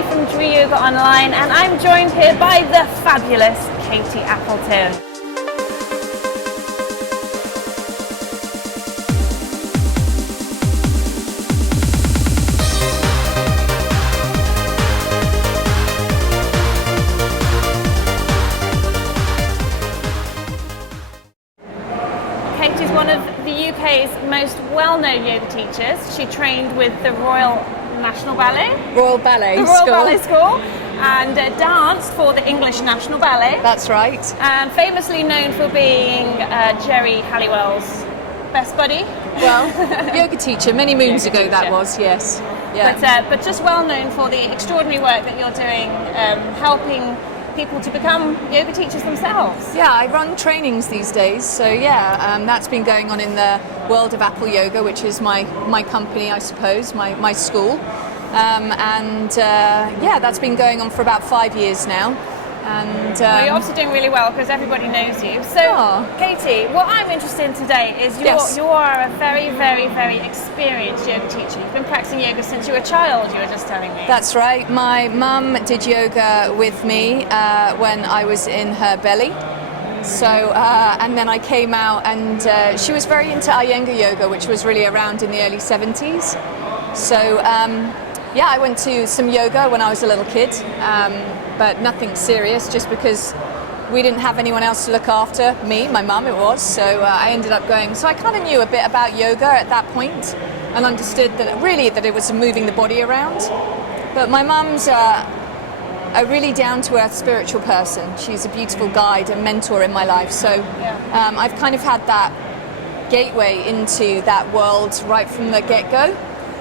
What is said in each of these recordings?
Coby from Dru Yoga Online, and I'm joined here by the fabulous Katy Appleton. Katy's one of the UK's most well-known yoga teachers. She trained with the Royal National Ballet. Royal Ballet the Royal School. Ballet School, and danced for the English National Ballet. That's right. And famously known for being Jerry Halliwell's best buddy. Well, yoga teacher, many moons ago that was, yes. Yeah. But just well known for the extraordinary work that you're doing, helping people to become yoga teachers themselves. Yeah, I run trainings these days, so that's been going on in the world of Apple Yoga, which is my company, I suppose, my school. That's been going on for about 5 years now. And well, you're obviously doing really well because everybody knows you. So, Katy, what I'm interested in today is you are a very, very, very experienced yoga teacher. You've been practicing yoga since you were a child, you were just telling me. That's right. My mum did yoga with me when I was in her belly. So, and then I came out, and she was very into Iyengar yoga, which was really around in the early 70s. So, I went to some yoga when I was a little kid, but nothing serious, just because we didn't have anyone else to look after me, my mum it was, so I ended up going. So I kind of knew a bit about yoga at that point and understood that it was moving the body around. But my mum's a really down-to-earth spiritual person. She's a beautiful guide and mentor in my life, so I've kind of had that gateway into that world right from the get-go.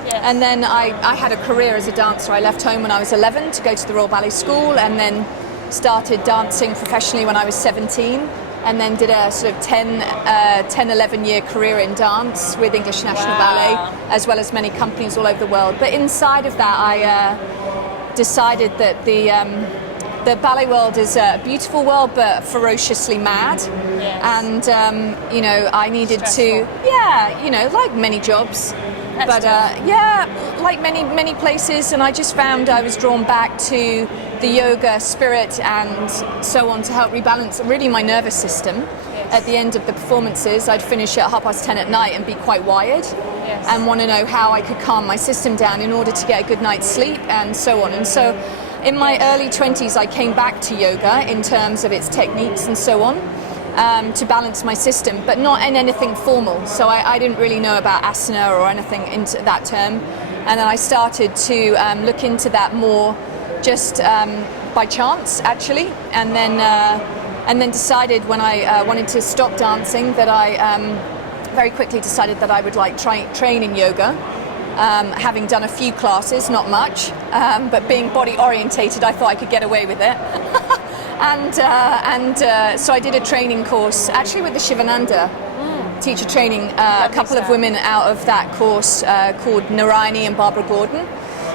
Yes. And then I had a career as a dancer. I left home when I was 11 to go to the Royal Ballet School, and then started dancing professionally when I was 17, and then did a sort of 11 year career in dance with English National Ballet, as well as many companies all over the world. But inside of that, I decided that the ballet world is a beautiful world, but ferociously mad. Yes. And I needed Stressful. to, like many jobs. But like many places, and I just found I was drawn back to the yoga spirit and so on to help rebalance really my nervous system. Yes. At the end of the performances, I'd finish at 10:30 at night and be quite wired, and want to know how I could calm my system down in order to get a good night's sleep and so on. And so in my early 20s, I came back to yoga in terms of its techniques and so on. To balance my system, but not in anything formal. So I didn't really know about asana or anything into that term. And then I started to look into that more just by chance, actually. And then decided when I wanted to stop dancing that I very quickly decided that I would train in yoga. Having done a few classes, not much, but being body orientated, I thought I could get away with it. So I did a training course, actually with the Shivananda teacher training, a couple of women out of that course called Narayani and Barbara Gordon,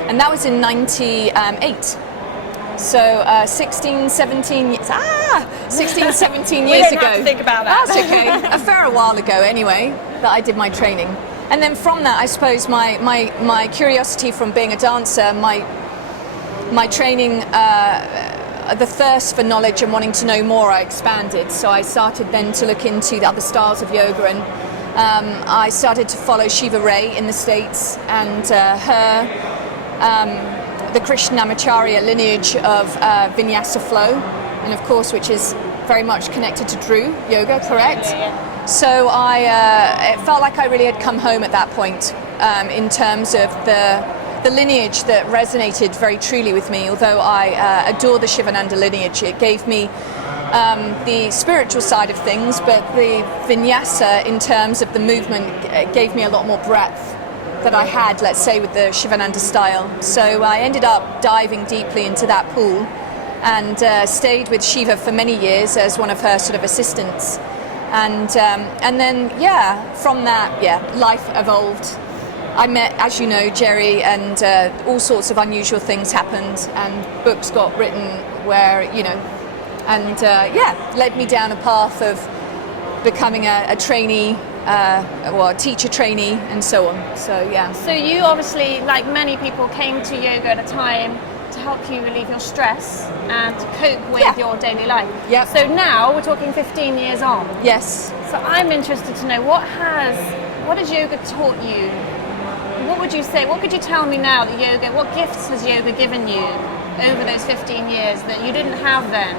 and that was in 98. So 16, 17 years ago. We didn't have to think about that. That's okay. A fair while ago anyway, that I did my training. And then from that, I suppose my curiosity from being a dancer, my training, the thirst for knowledge and wanting to know more, I expanded. So I started then to look into the other styles of yoga, and I started to follow Shiva Ray in the States and the Krishnamacharya lineage of Vinyasa flow, and of course, which is very much connected to Dru Yoga, correct? Yeah. So it felt like I really had come home at that point in terms of the lineage that resonated very truly with me. Although I adore the Shivananda lineage, it gave me the spiritual side of things, but the vinyasa in terms of the movement gave me a lot more breadth that I had, let's say, with the Shivananda style. So I ended up diving deeply into that pool and stayed with Shiva for many years as one of her sort of assistants. And then from that, life evolved. I met, as you know, Jerry, and all sorts of unusual things happened, and books got written where, led me down a path of becoming a trainee, or a teacher trainee, and so on. So, yeah. So you obviously, like many people, came to yoga at a time to help you relieve your stress and to cope with your daily life. Yep. So now we're talking 15 years on. Yes. So I'm interested to know what has yoga taught you? What would you say? What could you tell me now that yoga? What gifts has yoga given you over those 15 years that you didn't have then?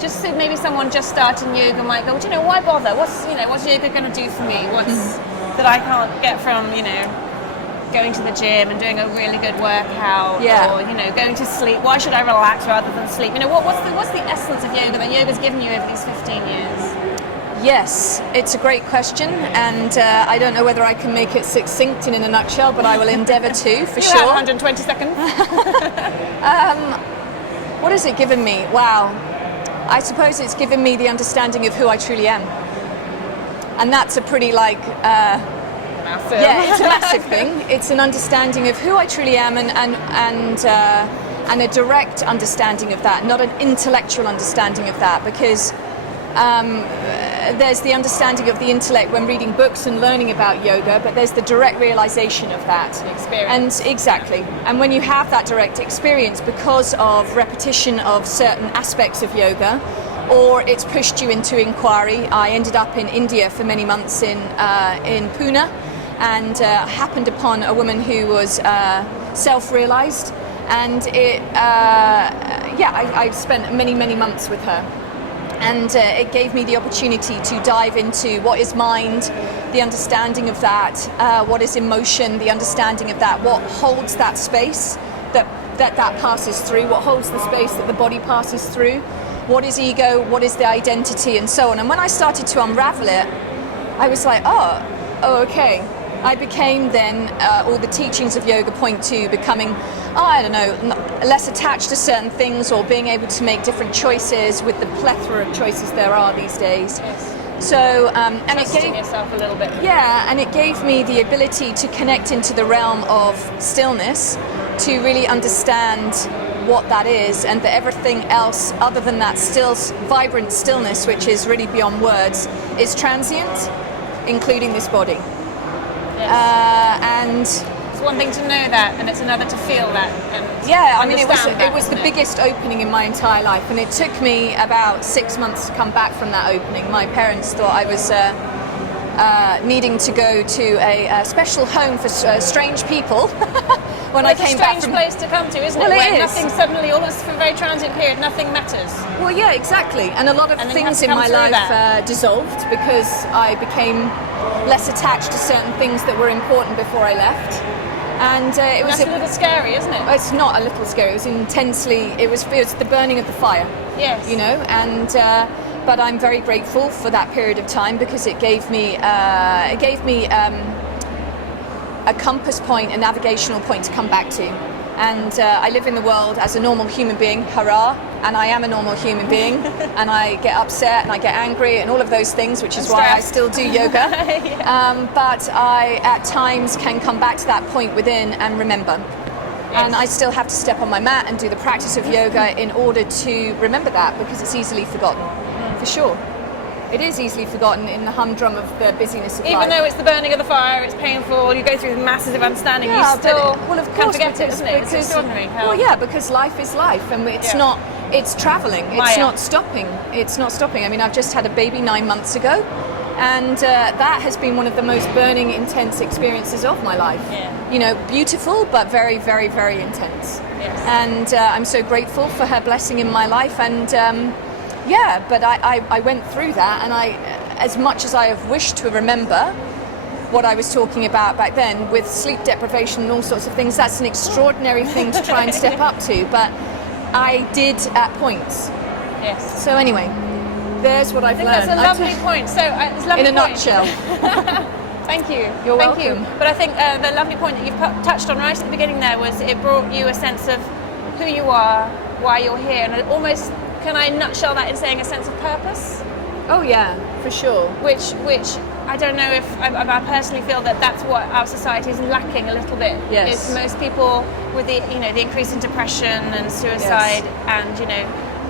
Just so maybe someone just starting yoga might go, well, do you know, why bother? What's yoga going to do for me? What's that I can't get from, going to the gym and doing a really good workout, or going to sleep? Why should I relax rather than sleep? What's the essence of yoga that yoga's given you over these 15 years? Yes, it's a great question, and I don't know whether I can make it succinct in a nutshell, but I will endeavour to, for sure. You have 120 seconds. What has it given me? Wow. I suppose it's given me the understanding of who I truly am. And that's a pretty massive. Yeah, it's a massive thing. It's an understanding of who I truly am and a direct understanding of that, not an intellectual understanding of that, because there's the understanding of the intellect when reading books and learning about yoga, but there's the direct realization of that. Experience. And exactly. And when you have that direct experience because of repetition of certain aspects of yoga, or it's pushed you into inquiry. I ended up in India for many months in Pune, and happened upon a woman who was self-realized, and I spent many months with her. And it gave me the opportunity to dive into what is mind, the understanding of that, what is emotion, the understanding of that, what holds that space that passes through, what holds the space that the body passes through, what is ego, what is the identity, and so on. And when I started to unravel it, I was like, oh, okay. I became then, all the teachings of yoga point to becoming, less attached to certain things, or being able to make different choices with the plethora of choices there are these days. Yes. So, and it Trusting yourself a little bit. Yeah, and it gave me the ability to connect into the realm of stillness, to really understand what that is, and that everything else other than that vibrant stillness, which is really beyond words, is transient, including this body. Yes. And it's one thing to know that, and it's another to feel that. And it was the biggest opening in my entire life, and it took me about 6 months to come back from that opening. My parents thought I was needing to go to a special home for strange people. When I came back from... It's a strange place to come to, isn't it? Where nothing suddenly, almost for a very transient period, nothing matters. Well, yeah, exactly. And a lot of things in my life dissolved because I became less attached to certain things that were important before I left. And it was a little scary, isn't it? It's not a little scary. It was the burning of the fire. Yes. And but I'm very grateful for that period of time, because it gave me a compass point, a navigational point to come back to. And I live in the world as a normal human being, hurrah, and I am a normal human being, and I get upset and I get angry and all of those things, which is why I still do yoga. But I, at times, can come back to that point within and remember. Yes. And I still have to step on my mat and do the practice of yoga in order to remember that, because it's easily forgotten, for sure. It is easily forgotten in the humdrum of the busyness of life. Even though it's the burning of the fire, it's painful, you go through massive understanding, you still can't forget it, isn't it? It's extraordinary. Because life is life, and it's travelling, it's not stopping. It's not stopping. I mean, I've just had a baby 9 months ago, and that has been one of the most burning, intense experiences of my life. Yeah. Beautiful, but very, very, very intense. Yes. And I'm so grateful for her blessing in my life, and but I went through that, and as much as I have wished to remember what I was talking about back then with sleep deprivation and all sorts of things, that's an extraordinary thing to try and step up to, but I did at points. Yes. So anyway, there's what I've learned. That's a lovely point. So it's a lovely in a nutshell. Thank you. You're Thank welcome. you. But I think the lovely point that you've touched on right at the beginning there was it brought you a sense of who you are, why you're here, and almost, can I nutshell that in saying a sense of purpose? Oh yeah, for sure. Which I don't know if I personally feel that that's what our society is lacking a little bit. Yes. Is most people with the increase in depression and suicide, and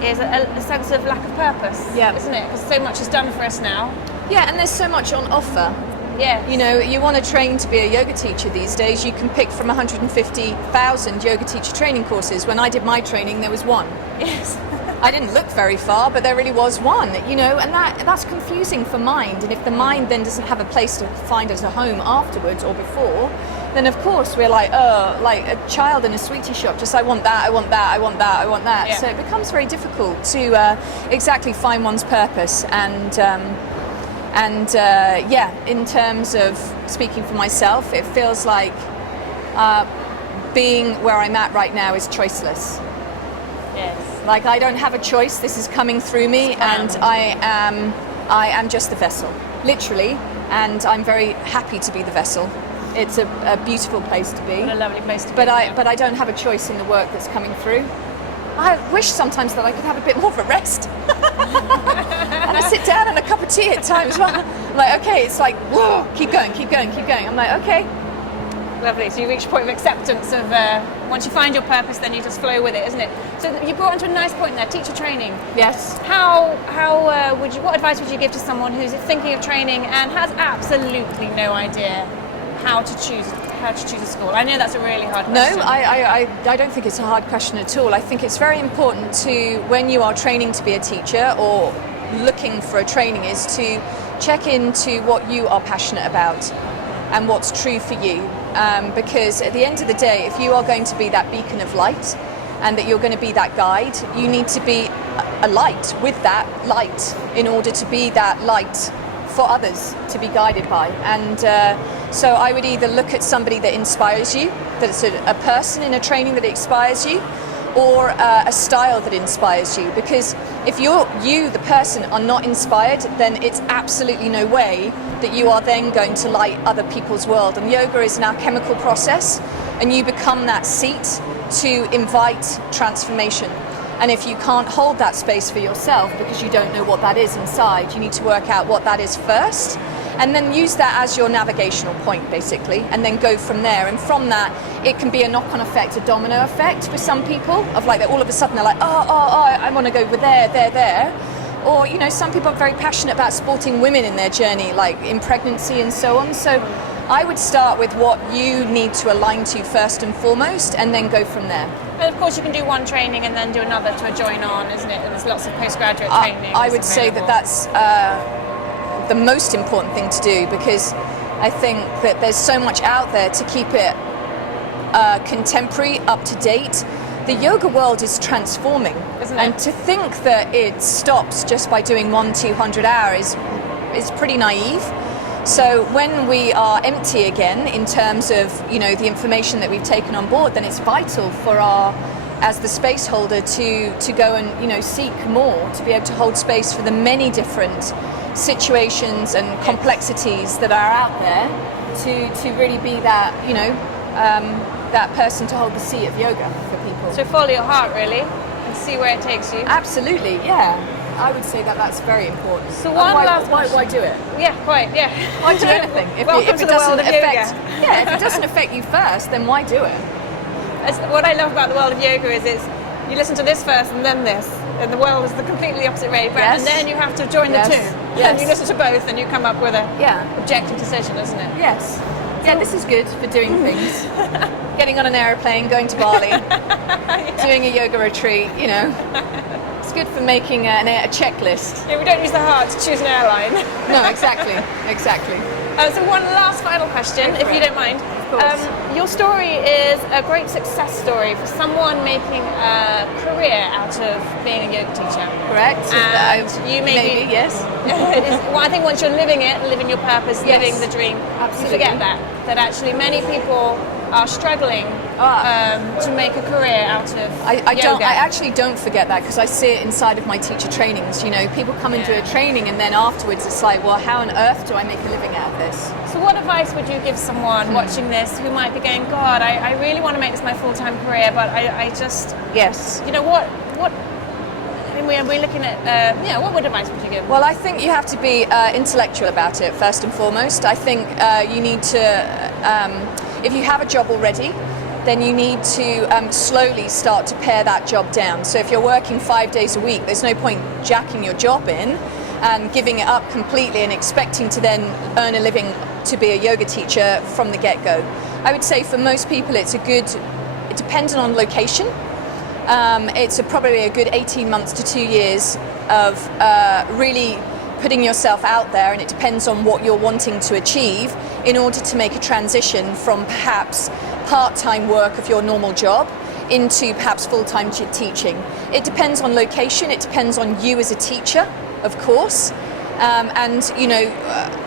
is a sense of lack of purpose. Yeah. Isn't it? Because so much is done for us now. Yeah, and there's so much on offer. Yes. You know, you want to train to be a yoga teacher these days, you can pick from 150,000 yoga teacher training courses. When I did my training, there was one. Yes. I didn't look very far, but there really was one, you know, and that's confusing for mind. And if the mind then doesn't have a place to find as a home afterwards or before, then of course we're like, oh, like a child in a sweetie shop, just I want that, I want that, I want that, I want that. Yeah. So it becomes very difficult to exactly find one's purpose. And in terms of speaking for myself, it feels like being where I'm at right now is choiceless. Yes. Like I don't have a choice. This is coming through me, and I am just the vessel, literally. And I'm very happy to be the vessel. It's a beautiful place to be. What a lovely place to be. But I don't have a choice in the work that's coming through. I wish sometimes that I could have a bit more of a rest. And I sit down and a cup of tea at times. I'm like, okay, it's like, whoa, keep going, keep going, keep going. I'm like, okay. Lovely. So you reach a point of acceptance of once you find your purpose, then you just flow with it, isn't it? So you brought onto a nice point there, teacher training. Yes. What advice would you give to someone who's thinking of training and has absolutely no idea how to choose a school? I know that's a really hard question. No, I don't think it's a hard question at all. I think it's very important to, when you are training to be a teacher or looking for a training, is to check into what you are passionate about and what's true for you. Because at the end of the day, if you are going to be that beacon of light and that you're going to be that guide, you need to be a light with that light in order to be that light for others to be guided by. And so I would either look at somebody that inspires you, that it's a person in a training that inspires you, or a style that inspires you. Because if you, the person, are not inspired, then it's absolutely no way that you are then going to light other people's world. And yoga is an alchemical process, and you become that seat to invite transformation. And if you can't hold that space for yourself because you don't know what that is inside, you need to work out what that is first, and then use that as your navigational point, basically, and then go from there. And from that, it can be a knock-on effect, a domino effect for some people, of like, all of a sudden they're like, I want to go over there. Or, you know, some people are very passionate about supporting women in their journey, like in pregnancy and so on. So I would start with what you need to align to first and foremost, and then go from there. And of course you can do one training and then do another to join on, isn't it? And there's lots of postgraduate training. I would say that that's the most important thing to do, because I think that there's so much out there to keep it contemporary, up to date. The yoga world is transforming, isn't it? And to think that it stops just by doing 100-200 hours is pretty naive. So when we are empty again in terms of, you know, the information that we've taken on board, then it's vital for our, as the space holder, to go and, you know, seek more, to be able to hold space for the many different situations and complexities that are out there, to really be that, you know, that person to hold the seat of yoga for people. So follow your heart, really, and see where it takes you. Absolutely, yeah. I would say that that's very important. So why do it? Yeah, quite, yeah. Why do anything? Welcome to the world of yoga. Yeah, if it doesn't affect you first, then why do it? What I love about the world of yoga is you listen to this first and then this, and the world is the completely opposite way around, yes. And then you have to join the two. Yes. And you listen to both and you come up with a objective decision, isn't it? Yes. Yeah, this is good for doing things. Getting on an aeroplane, going to Bali, doing a yoga retreat, you know. It's good for making a checklist. Yeah, we don't use the heart to choose an airline. No, exactly. So one last final question, if you don't mind. Of course. Your story is a great success story for someone making a career out of being a yoga teacher. Correct. And you maybe yes. Well, I think once you're living it, living your purpose, living the dream, absolutely. you forget that actually many people are struggling to make a career out of yoga. I actually don't forget that, because I see it inside of my teacher trainings. You know, people come into a training and then afterwards it's like, well, how on earth do I make a living out of this? So what advice would you give someone watching this who might be going, God, I really want to make this my full-time career, but I just... Yes. You know, what I mean, we're looking at, what advice would you give? Well, I think you have to be intellectual about it, first and foremost. I think you need to... if you have a job already, then you need to slowly start to pare that job down. So if you're working 5 days a week, there's no point jacking your job in and giving it up completely and expecting to then earn a living to be a yoga teacher from the get-go. I would say for most people it depends on location. It's probably a good 18 months to 2 years of really putting yourself out there, and it depends on what you're wanting to achieve in order to make a transition from perhaps part-time work of your normal job into perhaps full-time teaching. It depends on location, it depends on you as a teacher, of course, and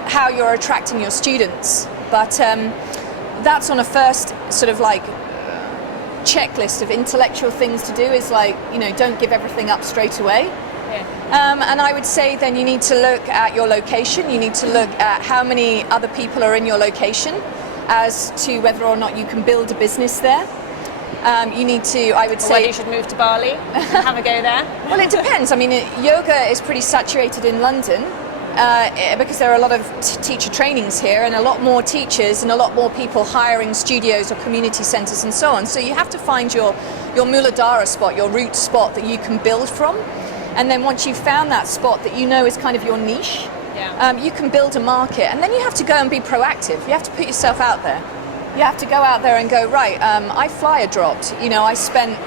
how you're attracting your students. But that's on a first sort of like checklist of intellectual things to do, is like, don't give everything up straight away. And I would say then you need to look at your location, you need to look at how many other people are in your location as to whether or not you can build a business there. You need to, I would say... Whether you should move to Bali and have a go there. Well, it depends. I mean, yoga is pretty saturated in London because there are a lot of teacher trainings here, and a lot more teachers and a lot more people hiring studios or community centres and so on. So you have to find your Muladhara spot, your root spot that you can build from. And then once you've found that spot that you know is kind of your niche, you can build a market. And then you have to go and be proactive. You have to put yourself out there. You have to go out there and go, right, I flyer dropped. I spent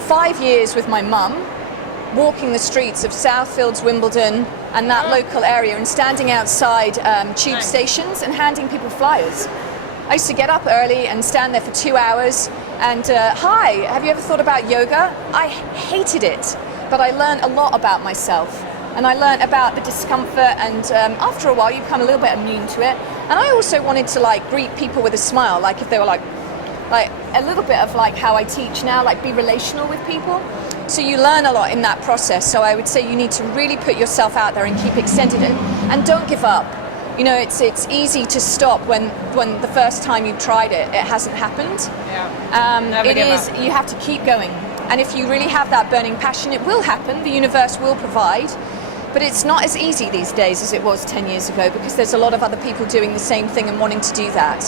5 years with my mum walking the streets of Southfields, Wimbledon and that local area, and standing outside tube stations and handing people flyers. I used to get up early and stand there for 2 hours and, hi, have you ever thought about yoga? I hated it. But I learned a lot about myself, and I learned about the discomfort, and after a while you become a little bit immune to it. And I also wanted to greet people with a smile, like if they were like a little bit of like how I teach now, like be relational with people. So you learn a lot in that process. So I would say you need to really put yourself out there and keep extending it, and don't give up. It's easy to stop when the first time you've tried it hasn't happened. Never give up. You have to keep going. And if you really have that burning passion, it will happen, the universe will provide. But it's not as easy these days as it was 10 years ago, because there's a lot of other people doing the same thing and wanting to do that.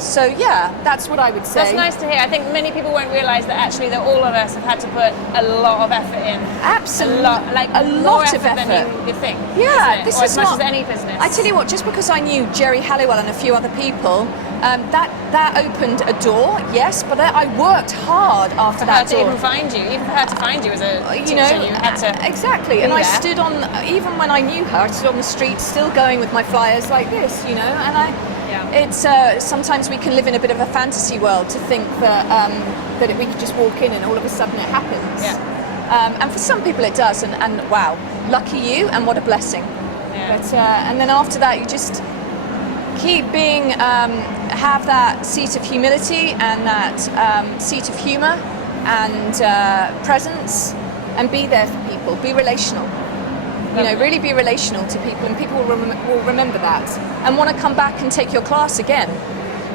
So yeah, that's what I would say. That's nice to hear. I think many people won't realise that actually that all of us have had to put a lot of effort in. Absolutely. A lot of effort than you think. Yeah, this is as much as any business. I tell you what, just because I knew Jerry Halliwell and a few other people, that opened a door, yes, but I worked hard after that door. Even for her to find you as a teacher, you had to exactly. And I stood on, even when I knew her, I stood on the street still going with my flyers like this, and it's sometimes we can live in a bit of a fantasy world to think that we could just walk in and all of a sudden it happens. And for some people it does, and wow, lucky you, and what a blessing. But and then after that you just keep being, have that seat of humility and that seat of humour and presence, and be there for people, be relational. Really be relational to people, and people will remember that and want to come back and take your class again.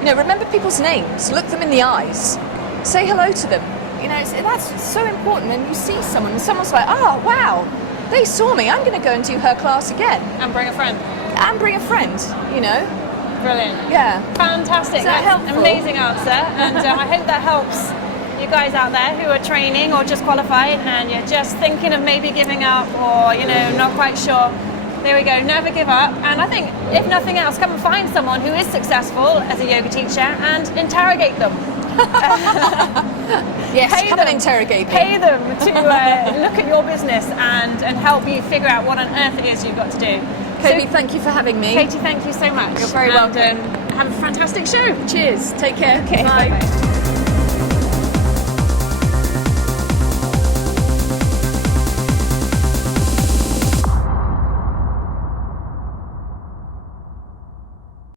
Remember people's names, look them in the eyes, say hello to them. That's so important. And you see someone, and someone's like, oh wow, they saw me, I'm going to go and do her class again. And bring a friend. Brilliant. Yeah. Fantastic. Is that helpful? An amazing answer, and I hope that helps you guys out there who are training or just qualified and you're just thinking of maybe giving up, or not quite sure. There we go, never give up. And I think if nothing else, come and find someone who is successful as a yoga teacher and interrogate them. Yes, come and interrogate me. Pay them to look at your business and help you figure out what on earth it is you've got to do. Coby, thank you for having me. Katy, thank you so much. You're very welcome. Have a fantastic show. Cheers. Take care. Okay, bye. Bye-bye.